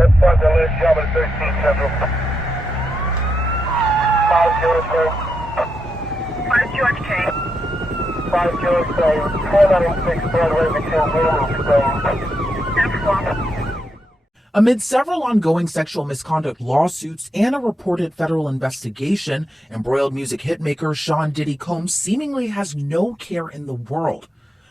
That's part of the list, job at 13 Central. 5 George K. 5 George K. 5 George K. 496 Broadway between Williams and 10-4. Amid several ongoing sexual misconduct lawsuits and a reported federal investigation, embroiled music hitmaker Sean Diddy Combs seemingly has no care in the world.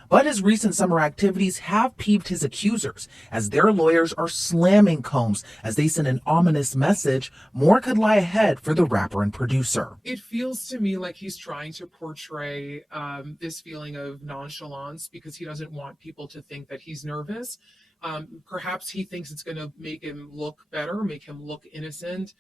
But his recent summer activities have peeved his accusers, as their lawyers are slamming Combs as they send an ominous message more could lie ahead for the rapper and producer. It feels to me like he's trying to portray this feeling of nonchalance because he doesn't want people to think that he's nervous. Perhaps he thinks it's going to make him look better, make him look innocent,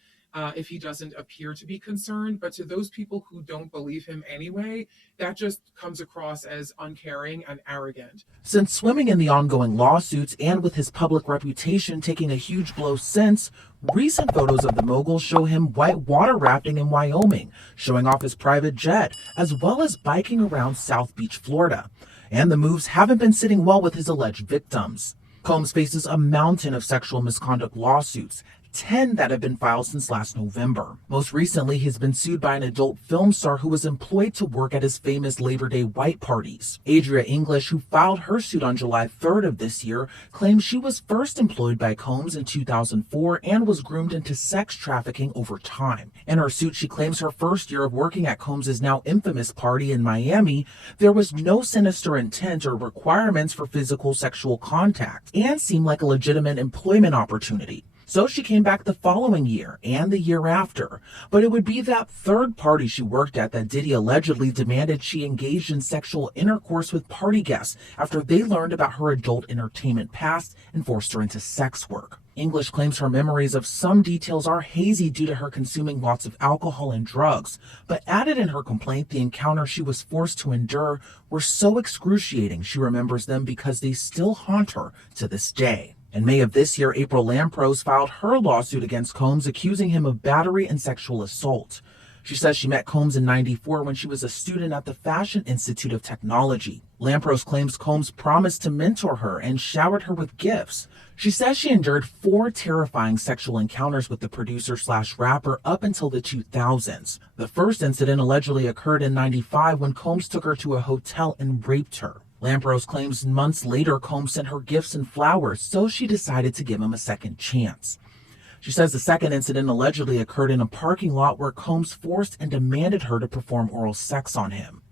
if he doesn't appear to be concerned. But to those people who don't believe him anyway, that just comes across as uncaring and arrogant. Since swimming in the ongoing lawsuits and with his public reputation taking a huge blow since, recent photos of the mogul show him white water rafting in Wyoming, showing off his private jet, as well as biking around South Beach, Florida. And the moves haven't been sitting well with his alleged victims. Combs faces a mountain of sexual misconduct lawsuits, 10 that have been filed since last November. Most recently, he's been sued by an adult film star who was employed to work at his famous Labor Day white parties. Adria English, who filed her suit on July 3rd of this year, claims she was first employed by Combs in 2004 and was groomed into sex trafficking over time. In her suit, she claims her first year of working at Combs' now infamous party in Miami, there was no sinister intent or requirements for physical sexual contact and seemed like a legitimate employment opportunity. So she came back the following year and the year after, but it would be that third party she worked at that Diddy allegedly demanded she engaged in sexual intercourse with party guests after they learned about her adult entertainment past and forced her into sex work. English claims her memories of some details are hazy due to her consuming lots of alcohol and drugs, but added in her complaint the encounters she was forced to endure were so excruciating she remembers them because they still haunt her to this day. In May of this year, April Lamprose filed her lawsuit against Combs, accusing him of battery and sexual assault. She says she met Combs in '94 when she was a student at the Fashion Institute of Technology. Lamprose claims Combs promised to mentor her and showered her with gifts. She says she endured 4 terrifying sexual encounters with the producer/rapper up until the 2000s. The first incident allegedly occurred in '95 when Combs took her to a hotel and raped her. Lamprose claims months later Combs sent her gifts and flowers, so she decided to give him a second chance. She says the second incident allegedly occurred in a parking lot where Combs forced and demanded her to perform oral sex on him.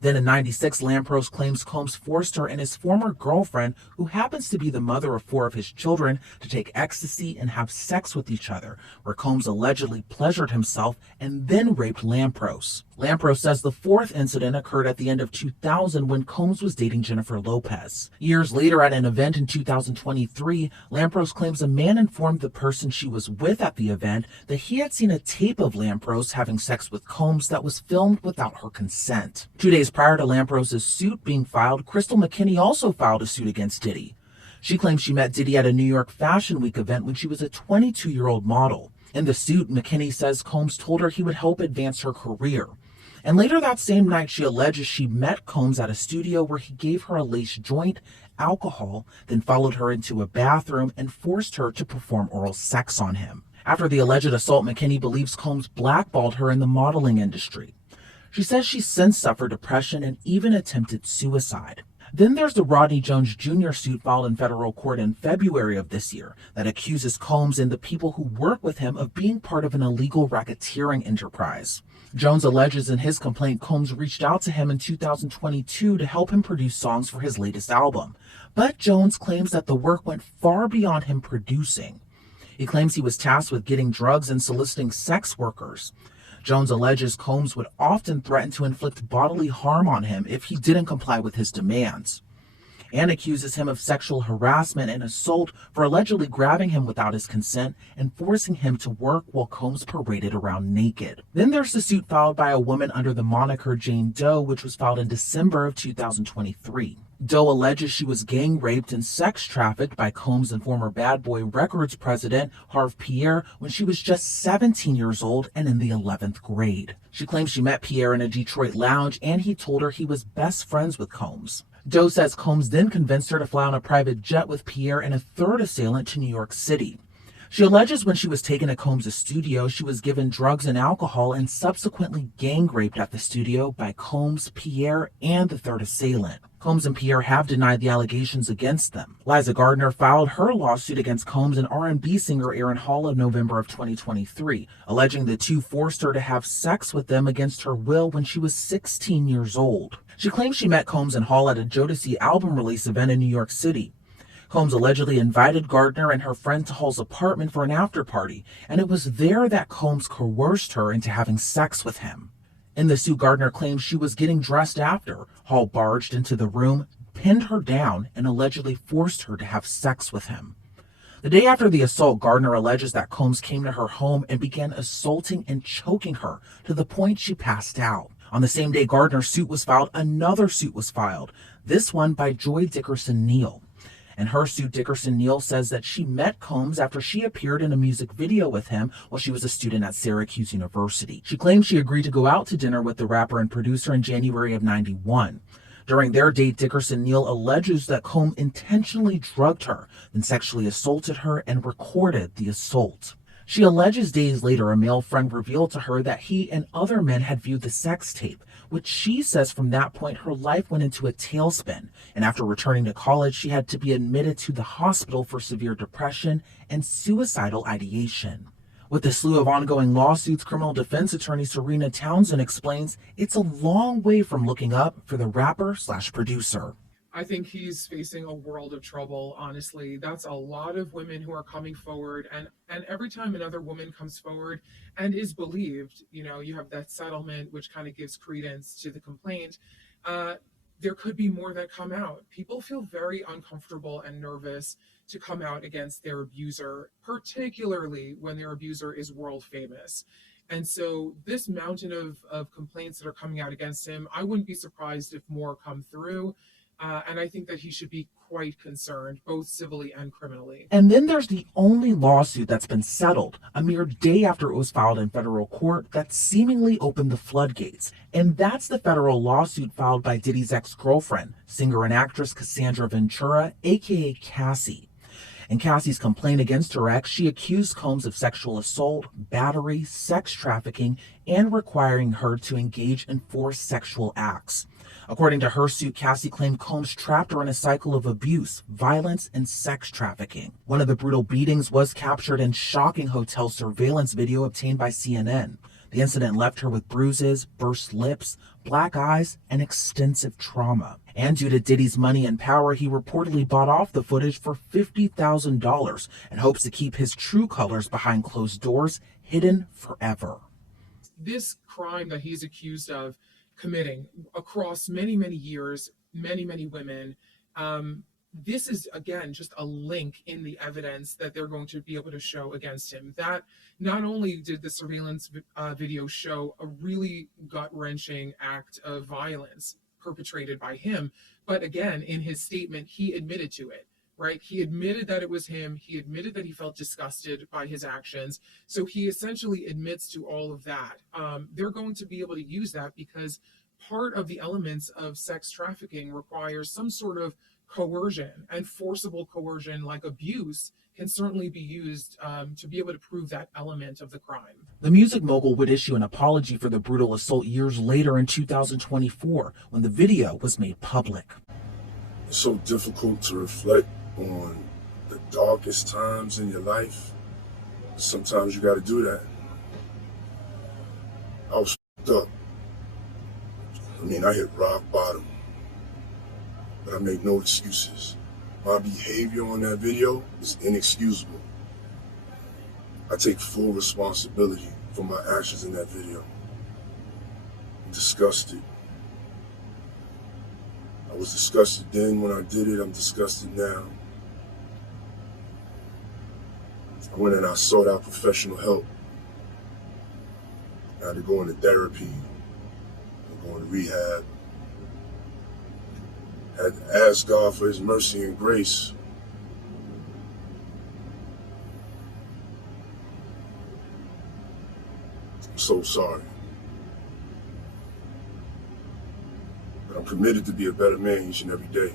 Then in '96, Lamprose claims Combs forced her and his former girlfriend, who happens to be the mother of 4 of his children, to take ecstasy and have sex with each other, where Combs allegedly pleasured himself and then raped Lamprose. Lamprose says the 4th incident occurred at the end of 2000 when Combs was dating Jennifer Lopez. Years later, at an event in 2023, Lamprose claims a man informed the person she was with at the event that he had seen a tape of Lamprose having sex with Combs that was filmed without her consent. 2 days prior to Lamprose's suit being filed, Crystal McKinney also filed a suit against Diddy. She claims she met Diddy at a New York Fashion Week event when she was a 22-year-old model. In the suit, McKinney says Combs told her he would help advance her career. And later that same night, she alleges she met Combs at a studio where he gave her a lace joint, alcohol, then followed her into a bathroom and forced her to perform oral sex on him. After the alleged assault, McKinney believes Combs blackballed her in the modeling industry. She says she's since suffered depression and even attempted suicide. Then there's the Rodney Jones Jr. suit filed in federal court in February of this year that accuses Combs and the people who work with him of being part of an illegal racketeering enterprise. Jones alleges in his complaint Combs reached out to him in 2022 to help him produce songs for his latest album. But Jones claims that the work went far beyond him producing. He claims he was tasked with getting drugs and soliciting sex workers. Jones alleges Combs would often threaten to inflict bodily harm on him if he didn't comply with his demands, and accuses him of sexual harassment and assault for allegedly grabbing him without his consent and forcing him to work while Combs paraded around naked. Then there's the suit filed by a woman under the moniker Jane Doe, which was filed in December of 2023. Doe alleges she was gang raped and sex trafficked by Combs and former Bad Boy Records president Harve Pierre when she was just 17 years old and in the 11th grade. She claims she met Pierre in a Detroit lounge and he told her he was best friends with Combs. Doe says Combs then convinced her to fly on a private jet with Pierre and a third assailant to New York City. She alleges when she was taken to Combs' studio, she was given drugs and alcohol and subsequently gang raped at the studio by Combs, Pierre, and the third assailant. Combs and Pierre have denied the allegations against them. Liza Gardner filed her lawsuit against Combs and R&B singer Aaron Hall in November of 2023, alleging the two forced her to have sex with them against her will when she was 16 years old. She claims she met Combs and Hall at a Jodeci album release event in New York City. Combs allegedly invited Gardner and her friend to Hall's apartment for an after-party, and it was there that Combs coerced her into having sex with him. In the suit, Gardner claims she was getting dressed after. Hall barged into the room, pinned her down, and allegedly forced her to have sex with him. The day after the assault, Gardner alleges that Combs came to her home and began assaulting and choking her to the point she passed out. On the same day Gardner's suit was filed, another suit was filed, this one by Joy Dickerson-Neal. In her suit, Dickerson-Neal says that she met Combs after she appeared in a music video with him while she was a student at Syracuse University. She claims she agreed to go out to dinner with the rapper and producer in January of '91. During their date, Dickerson-Neal alleges that Combs intentionally drugged her, then sexually assaulted her and recorded the assault. She alleges days later a male friend revealed to her that he and other men had viewed the sex tape, which she says from that point her life went into a tailspin, and after returning to college she had to be admitted to the hospital for severe depression and suicidal ideation. With the slew of ongoing lawsuits, criminal defense attorney Serena Townsend explains it's a long way from looking up for the rapper/producer. I think he's facing a world of trouble, honestly. That's a lot of women who are coming forward, and every time another woman comes forward and is believed, you have that settlement, which kind of gives credence to the complaint. There could be more that come out. People feel very uncomfortable and nervous to come out against their abuser, particularly when their abuser is world famous. And so this mountain of complaints that are coming out against him, I wouldn't be surprised if more come through. And I think that he should be quite concerned, both civilly and criminally. And then there's the only lawsuit that's been settled, a mere day after it was filed in federal court, that seemingly opened the floodgates. And that's the federal lawsuit filed by Diddy's ex-girlfriend, singer and actress Cassie Ventura, aka Cassie. In Cassie's complaint against her ex, she accused Combs of sexual assault, battery, sex trafficking, and requiring her to engage in forced sexual acts. According to her suit, Cassie claimed Combs trapped her in a cycle of abuse, violence, and sex trafficking. One of the brutal beatings was captured in shocking hotel surveillance video obtained by CNN. The incident left her with bruises, burst lips, black eyes, and extensive trauma. And due to Diddy's money and power, he reportedly bought off the footage for $50,000 and hopes to keep his true colors behind closed doors, hidden forever. This crime that he's accused of committing across many, many years, many, many women, this is, again, just a link in the evidence that they're going to be able to show against him. That not only did the surveillance video show a really gut-wrenching act of violence perpetrated by him, but again, in his statement, he admitted to it, right? He admitted that it was him. He admitted that he felt disgusted by his actions. So he essentially admits to all of that. They're going to be able to use that because part of the elements of sex trafficking requires some sort of coercion, and forcible coercion like abuse can certainly be used to be able to prove that element of the crime. The music mogul would issue an apology for the brutal assault years later in 2024 when the video was made public. It's so difficult to reflect on the darkest times in your life. Sometimes you got to do that. I was f***ed up. I hit rock bottom. But I make no excuses. My behavior on that video is inexcusable. I take full responsibility for my actions in that video. I'm disgusted. I was disgusted then when I did it. I'm disgusted now. I went and I sought out professional help. I had to go into therapy, and go into rehab. I had to ask God for his mercy and grace. I'm so sorry. But I'm committed to be a better man each and every day.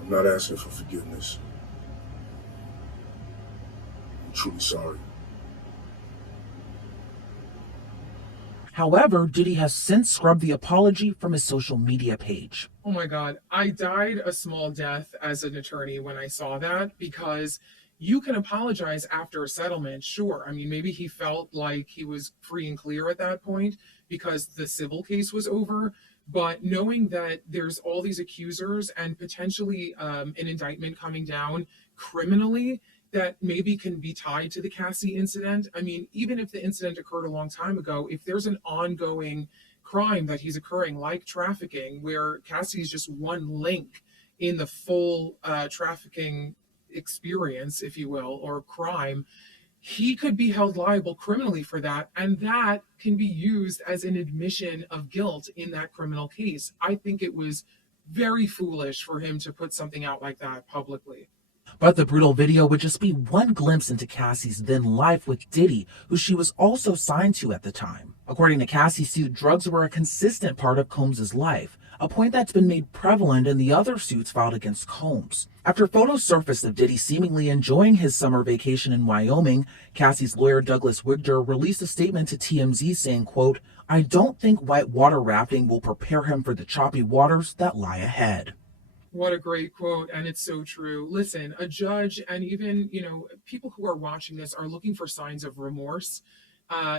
I'm not asking for forgiveness. I'm truly sorry. However, Diddy has since scrubbed the apology from his social media page. Oh my God. I died a small death as an attorney when I saw that, because you can apologize after a settlement. Sure. I mean, maybe he felt like he was free and clear at that point because the civil case was over. But knowing that there's all these accusers and potentially an indictment coming down criminally that maybe can be tied to the Cassie incident. I mean, even if the incident occurred a long time ago, if there's an ongoing crime that he's occurring, like trafficking, where Cassie is just one link in the full trafficking experience, if you will, or crime, he could be held liable criminally for that. And that can be used as an admission of guilt in that criminal case. I think it was very foolish for him to put something out like that publicly. But the brutal video would just be one glimpse into Cassie's then life with Diddy, who she was also signed to at the time. According to Cassie's suit, drugs were a consistent part of Combs' life, a point that's been made prevalent in the other suits filed against Combs. After photos surfaced of Diddy seemingly enjoying his summer vacation in Wyoming, Cassie's lawyer Douglas Wigder released a statement to TMZ saying, quote, "I don't think whitewater rafting will prepare him for the choppy waters that lie ahead." What a great quote, and it's so true. Listen, a judge and even, people who are watching this are looking for signs of remorse.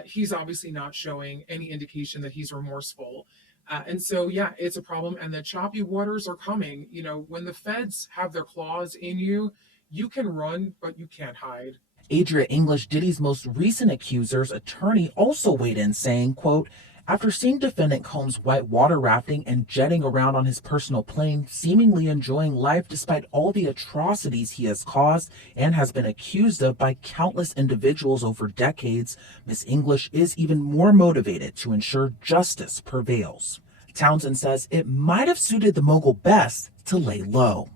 He's obviously not showing any indication that he's remorseful. And so, yeah, it's a problem, and the choppy waters are coming. When the feds have their claws in you, you can run, but you can't hide. Adria English, Diddy's most recent accuser's attorney, also weighed in saying, quote, "After seeing defendant Combs white water rafting and jetting around on his personal plane, seemingly enjoying life despite all the atrocities he has caused and has been accused of by countless individuals over decades, Miss English is even more motivated to ensure justice prevails." Townsend says it might have suited the mogul best to lay low.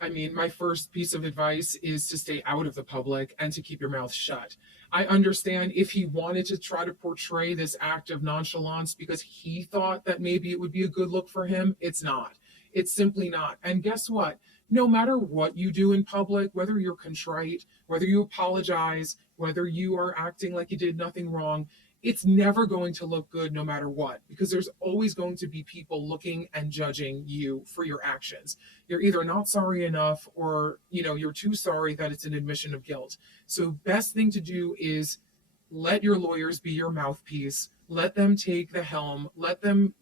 I mean, my first piece of advice is to stay out of the public and to keep your mouth shut. I understand if he wanted to try to portray this act of nonchalance because he thought that maybe it would be a good look for him. It's not. It's simply not. And guess what? No matter what you do in public, whether you're contrite, whether you apologize, whether you are acting like you did nothing wrong, it's never going to look good no matter what, because there's always going to be people looking and judging you for your actions. You're either not sorry enough or, you're too sorry that it's an admission of guilt. So best thing to do is let your lawyers be your mouthpiece. Let them take the helm. Let them,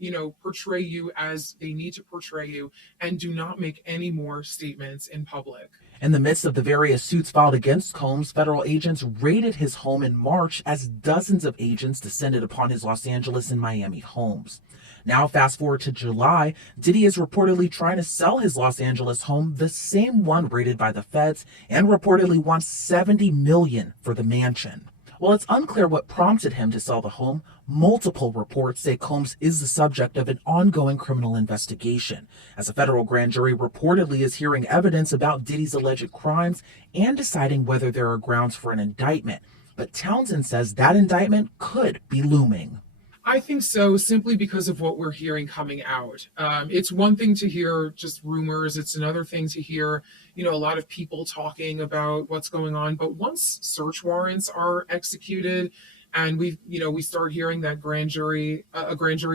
portray you as they need to portray you, and do not make any more statements in public. In the midst of the various suits filed against Combs, federal agents raided his home in March as dozens of agents descended upon his Los Angeles and Miami homes. Now, fast forward to July, Diddy is reportedly trying to sell his Los Angeles home, the same one raided by the feds, and reportedly wants $70 million for the mansion. While it's unclear what prompted him to sell the home, multiple reports say Combs is the subject of an ongoing criminal investigation, as a federal grand jury reportedly is hearing evidence about Diddy's alleged crimes and deciding whether there are grounds for an indictment. But Townsend says that indictment could be looming. I think so, simply because of what we're hearing coming out. It's one thing to hear just rumors. It's another thing to hear, a lot of people talking about what's going on. But once search warrants are executed and we start hearing that a grand jury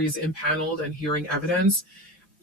is impaneled and hearing evidence,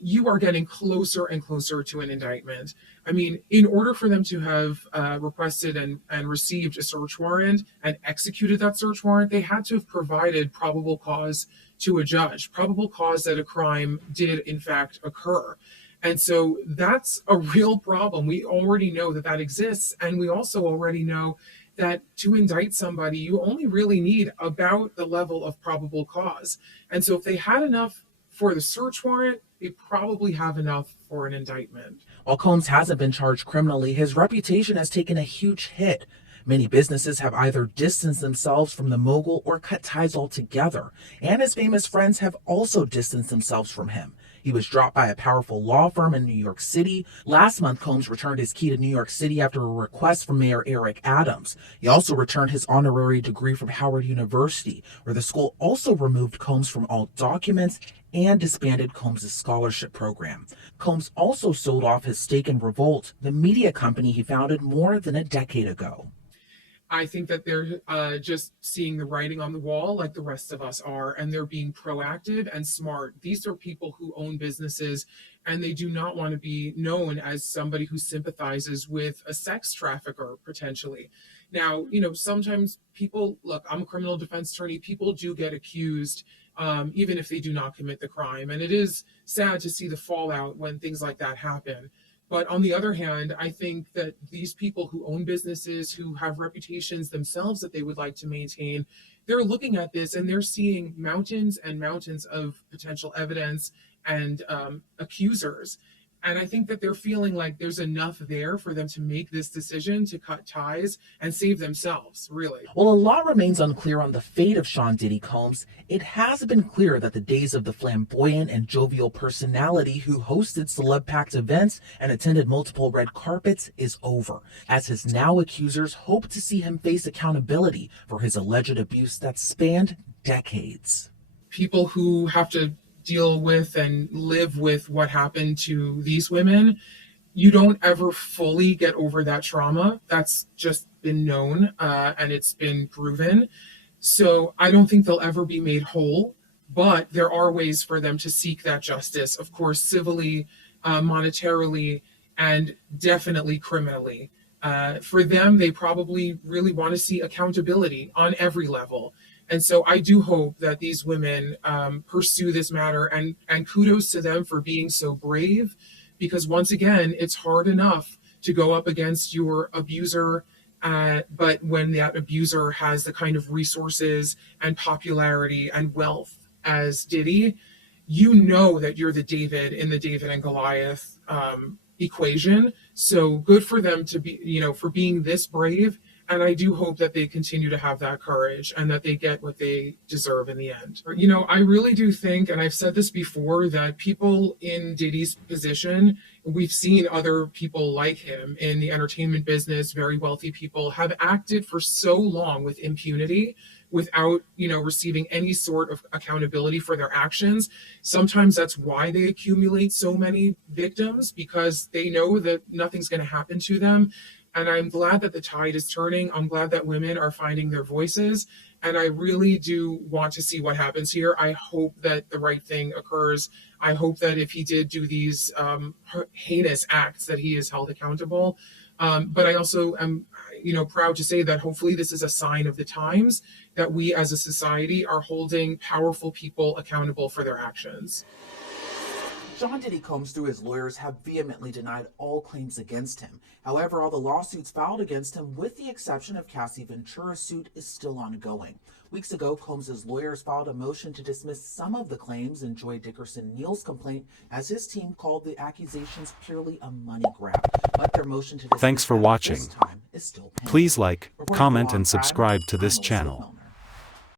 you are getting closer and closer to an indictment. I mean, in order for them to have requested and received a search warrant and executed that search warrant, they had to have provided probable cause to a judge, probable cause that a crime did in fact occur. And so that's a real problem. We already know that exists. And we also already know that to indict somebody, you only really need about the level of probable cause. And so if they had enough for the search warrant, they probably have enough for an indictment. While Combs hasn't been charged criminally, his reputation has taken a huge hit. Many businesses have either distanced themselves from the mogul or cut ties altogether, and his famous friends have also distanced themselves from him. He was dropped by a powerful law firm in New York City. Last month, Combs returned his key to New York City after a request from Mayor Eric Adams. He also returned his honorary degree from Howard University, where the school also removed Combs from all documents and disbanded Combs' scholarship program. Combs also sold off his stake in Revolt, the media company he founded more than a decade ago. I think that they're just seeing the writing on the wall like the rest of us are, and they're being proactive and smart. These are people who own businesses, and they do not want to be known as somebody who sympathizes with a sex trafficker potentially. Now, sometimes people look, I'm a criminal defense attorney, people do get accused. Even if they do not commit the crime. And it is sad to see the fallout when things like that happen. But on the other hand, I think that these people who own businesses, who have reputations themselves that they would like to maintain, they're looking at this and they're seeing mountains and mountains of potential evidence and accusers. And I think that they're feeling like there's enough there for them to make this decision to cut ties and save themselves, really. While a lot remains unclear on the fate of Sean Diddy Combs, it has been clear that the days of the flamboyant and jovial personality who hosted celeb-packed events and attended multiple red carpets is over, as his now accusers hope to see him face accountability for his alleged abuse that spanned decades. People who have to deal with and live with what happened to these women, you don't ever fully get over that trauma. That's just been known and it's been proven. So I don't think they'll ever be made whole, but there are ways for them to seek that justice, of course, civilly, monetarily, and definitely criminally. For them, they probably really want to see accountability on every level. And so I do hope that these women pursue this matter, and kudos to them for being so brave, because once again, it's hard enough to go up against your abuser, but when that abuser has the kind of resources and popularity and wealth as Diddy, you know that you're the David in the David and Goliath equation. So good for them to be, for being this brave. And I do hope that they continue to have that courage and that they get what they deserve in the end. I really do think, and I've said this before, that people in Diddy's position, we've seen other people like him in the entertainment business, very wealthy people, have acted for so long with impunity without, receiving any sort of accountability for their actions. Sometimes that's why they accumulate so many victims, because they know that nothing's going to happen to them. And I'm glad that the tide is turning. I'm glad that women are finding their voices. And I really do want to see what happens here. I hope that the right thing occurs. I hope that if he did do these heinous acts, that he is held accountable. But I also am, proud to say that hopefully this is a sign of the times, that we as a society are holding powerful people accountable for their actions. Sean Diddy Combs, through his lawyers, have vehemently denied all claims against him. However, all the lawsuits filed against him, with the exception of Cassie Ventura's suit, is still ongoing. Weeks ago, Combs' lawyers filed a motion to dismiss some of the claims in Joy Dickerson-Neal's complaint, as his team called the accusations purely a money grab. But their motion to dismiss Thanks for them watching. this time is still pending. Please like, Reporting for comment, Long and Time, subscribe to I'm this Melissa channel. Milner.